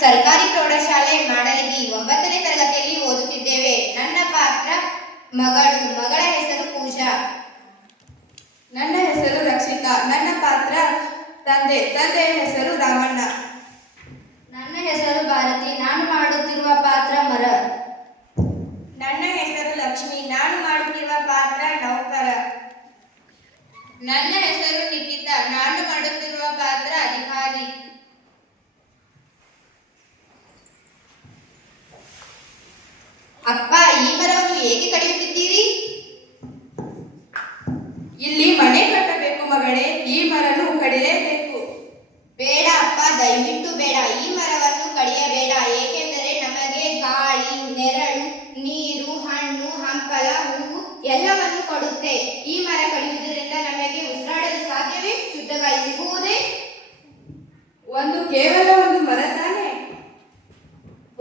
ಸರ್ಕಾರಿ ಪ್ರೌಢಶಾಲೆ ಮಾಡಲಿಗಿ 9ನೇ ತರಗತಿಯಲ್ಲಿ ಓದುತ್ತಿದ್ದೇವೆ. ನನ್ನ ಪಾತ್ರ ಮಗಳ ಹೆಸರು ಪೂಜಾ. ನನ್ನ ಹೆಸರು ರಕ್ಷಿತಾ. ನನ್ನ ಪಾತ್ರ ತಂದೆಯ ಹೆಸರು ರಾಮಣ್ಣ. ನನ್ನ ಹೆಸರು ಭಾರತಿ. ನಾನು ಮಾಡುತ್ತಿರುವ ಪಾತ್ರ ಮರ. ನನ್ನ ಹೆಸರು ಲಕ್ಷ್ಮಿ. ನಾನು ಮಾಡುತ್ತಿರುವ ಪಾತ್ರ ನೌಕರ. ನನ್ನ ಹೆಸರು ನಿಖಿತಾ. ನಾನು ಮಾಡುತ್ತಿರುವ ಪಾತ್ರ ಅಧಿಕಾರಿ. ಅಪ್ಪ, ಈ ಮರವನ್ನು ಏಕೆ ಕಡಿಯುತ್ತಿದ್ದೀರಿ? ಇಲ್ಲಿ ಮನೆ ಕಟ್ಟಬೇಕು ಮಗಳೇ, ಈ ಮರನು ಕಡಿಲೇಬೇಕು. ಬೇಡ ಅಪ್ಪ, ದಯವಿಟ್ಟು ಬೇಡ. ಈ ಮರವನ್ನು ಕಡಿಯಬೇಡ. ಏಕೆಂದರೆ ನಮಗೆ ಗಾಳಿ, ನೆರಳು, ನೀರು, ಹಣ್ಣು, ಹಂಪಲ, ಹೂವು ಎಲ್ಲವನ್ನು ಕೊಡುತ್ತೆ. ಈ ಮರ ಕಡಿಯುವುದರಿಂದ ನಮಗೆ ಉಸಿರಾಡಲು ಸಾಧ್ಯವೇ? ಶುದ್ಧ ಗಾಳಿ ಸಿಗುವುದೇ? ಕೇವಲ ಒಂದು ಮರ ತಾನೆ.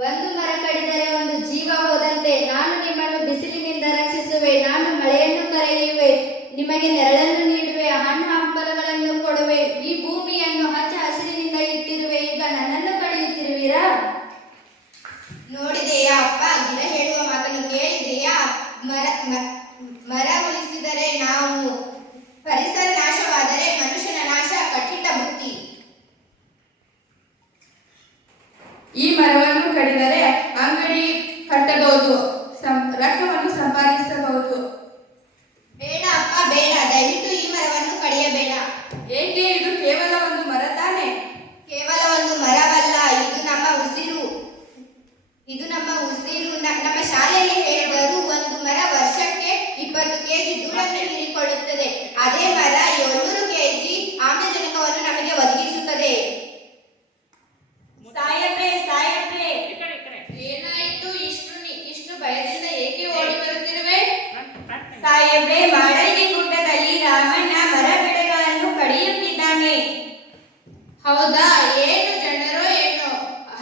ಒಂದು ಮರ ಕಡಿದರೆ ಒಂದು ಜೀವ ಹೋದಂತೆ. ನಾನು ನಿಮ್ಮನ್ನು ಬಿಸಿಲಿನಿಂದ ರಕ್ಷಿಸುವೆ. ನಾನು ಮಳೆಯನ್ನು ಕರೆಯುವೆ, ನಿಮಗೆ ನೆರಳನ್ನು ನೀಡುವೆ, ಹಣ್ಣು ಹಂಪಲುಗಳನ್ನು ಕೊಡುವೆ. ಈ ಭೂಮಿಯನ್ನು ಹಚ್ಚ ಹಸಿರಿನಿಂದ ಇಟ್ಟಿರುವೆ. ಈಗ ನನ್ನನ್ನು ಕಡಿಯುತ್ತಿರುವಿರಾ? ನೋಡಿದೆಯಾ ಅಪ್ಪ, ಗಿಡ ಹೇಳುವ ಮಾತನ್ನು ಕೇಳಿದೆಯಾ? ಮರ ಉಳಿಸಿದರೆ ನಾವು, ಪರಿಸರ ನಾಶವಾದರೆ ಮನುಷ್ಯನ ನಾಶ. ಕಠಿಣ ಬುದ್ಧಿ. ಈ ಮರವನ್ನು ಕಡಿದರೆ ಅಂಗಡಿ ಕಟ್ಟಬಹುದು, ರೊಕ್ಕವನ್ನು ಸಂಪಾದಿಸಬಹುದು. ಬೇಡ ಅಪ್ಪ, ಬೇಡ. ದಯವಿಟ್ಟು ಈ ಮರವನ್ನು ಕಡಿಯಬೇಡ. ಏಕೆ? ಇದು ಕೇವಲ ಒಂದು ಮರ ತಾನೆ. ಕೇವಲ ಒಂದು ಮರವಲ್ಲ, ಇದು ನಮ್ಮ ಉಸಿರು. ನಮ್ಮ ಶಾಲೆಯಲ್ಲಿ ಹೇಳಿದರು, ಒಂದು ಮರ ವರ್ಷಕ್ಕೆ 20 ಕೆಜಿ ಧೂಳನ್ನು ಹೀರಿಕೊಳ್ಳುತ್ತದೆ. ಅದೇ ಮರ 700 ಕೆಜಿ ಆಮ್ಲಜನಕವನ್ನು ನಮಗೆ ಒದಗಿಸುತ್ತದೆ. ಸಾಯಬ್ರೆ, ಏನಾಯಿತು? ಇಷ್ಟು ಭಯದಿಂದ ಏಕೆ ಓಡಿ ಬರುತ್ತಿರುವೆ? ಸಾಯಬ್ರೆ, ಮಾಡಲಿಗೆ ಗುಡ್ಡದಲ್ಲಿ ರಾಮಣ್ಣ ಮರ ಗಿಡಗಳನ್ನು ಕಡಿಯುತ್ತಿದ್ದಾನೆ. ಹೌದಾ? ಏನು ಜನರೋ ಏನೋ,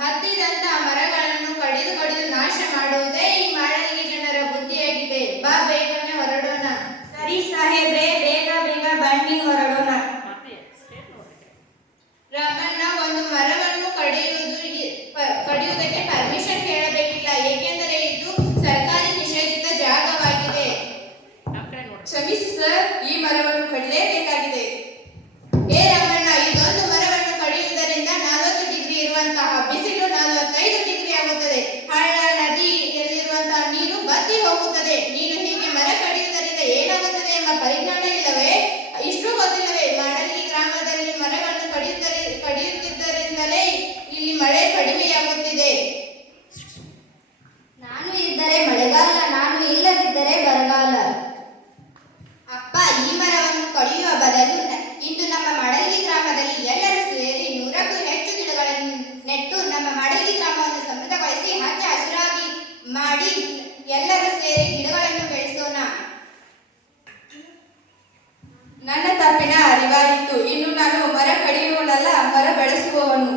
ಹತ್ತಿದಂತ ಮರಗಳನ್ನು ಕಡಿದು ನಾಶ ಮಾಡುವುದೇ ಈ ಮಾಡಲಿಗೆ ಜನರ ಬುದ್ಧಿಯಾಗಿದೆ. ಬಾ, ಬೇಗನೆ ಹೊರಡೋಣ. ಸರಿ ಸಾಹೇಬ್ರೆ, ಬೇಗ ಬನ್ನಿ, ಹೊರಡೋಣ. ರಾಮಣ್ಣ, ಒಂದು ಮರವನ್ನು ಕಡಿಯುವುದಕ್ಕೆ ಪರ್ಮಿಷನ್ ಕೇಳಬೇಕಿಲ್ಲ, ಏಕೆಂದರೆ ಇದು ಸರ್ಕಾರಿ ನಿಷೇಧಿತ ಜಾಗವಾಗಿದೆ. ಕ್ಷಮಿಸಿ ಸರ್, ಈ ಮರವನ್ನು ಕಡಿಲೇಬೇಕಾಗಿದೆ. ರಾಮಣ್ಣ, ಇದೊಂದು ಮರವನ್ನು ಕಡಿಯುವುದರಿಂದ 40 ಡಿಗ್ರಿ ಇರುವಂತಹ ಬಿಸಿಲು 45 ಡಿಗ್ರಿ ಆಗುತ್ತದೆ. ಹಳ್ಳ ನದಿಯಲ್ಲಿರುವಂತಹ ನೀರು ಬತ್ತಿ ಹೋಗುತ್ತದೆ. ನೀನು ಹೀಗೆ ಮರ ಕಡಿಯುವುದರಿಂದ ಏನಾಗುತ್ತದೆ ಎಂಬ ಪರಿಜ್ಞಾನ ಇಲ್ಲವೇ? ಇಷ್ಟು ಗೊತ್ತಿಲ್ಲವೇ? ಮಾಡಲಿಗೆ ಗ್ರಾಮದಲ್ಲಿ ಮರಗಳನ್ನು ಕಡಿಯುತ್ತಿದ್ದರಿಂದಲೇ ಇಲ್ಲಿ ಮಳೆ ಕಡಿಮೆಯಾಗುತ್ತಿದೆ. ನಾನು ಇದ್ದರೆ ಮಳೆಗಾಲ, ನಾನು ಇಲ್ಲದಿದ್ದರೆ ಬರಗಾಲ. ಅಪ್ಪ, ಈ ಮರವನ್ನು ಕಡಿಯುವ ಬದಲು ಇಂದು ನಮ್ಮ ಮಾಡಲಿಗೆ ಗ್ರಾಮದಲ್ಲಿ ಎಲ್ಲರೂ ಸೇರಿ 100ಕ್ಕೂ ಹೆಚ್ಚು ಗಿಡಗಳನ್ನು ನೆಟ್ಟು ನಮ್ಮ ಮಾಡಲಿಗೆ ಗ್ರಾಮವನ್ನು ಸಮೃದ್ಧಗೊಳಿಸಿ ಹಚ್ಚ ಹಸಿರಾಗಿ ಮಾಡಿ ಎಲ್ಲರೂ ಸೇರಿ ಗಿಡಗಳನ್ನು ಬೆಳೆಸೋಣ. ನನ್ನ ತಪ್ಪಿನ ಅರಿವಾಯಿತು. ಇನ್ನು ನಾನು ಮರ ಕಡಿಯುವನಲ್ಲ, ಮರ ಬೆಳೆಸುವವನು.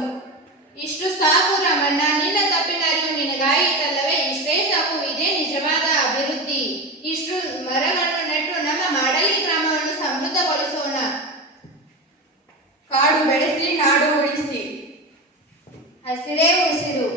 ಇಷ್ಟು ಸಾಕು ರಾಮಣ್ಣ. ನಿನ್ನ ತಪ್ಪಿನ ಅರಿವು ನಿನಗಾಯಿತಲ್ಲವೇ? ಇಷ್ಟೇ ಸಾಕು. ಇದೇ ನಿಜವಾದ ಅಭಿವೃದ್ಧಿ. ಇಷ್ಟು ಮರಗಳನ್ನು ನೆಟ್ಟು ನಮ್ಮ ಮಾಡಲಿಗೆ ಗ್ರಾಮವನ್ನು ಸಮೃದ್ಧಗೊಳಿಸೋಣ. ಕಾಡು ಬೆಳೆಸಿ, ನಾಡು ಉಳಿಸಿ. ಹಸಿರೇ ಉಸಿರು.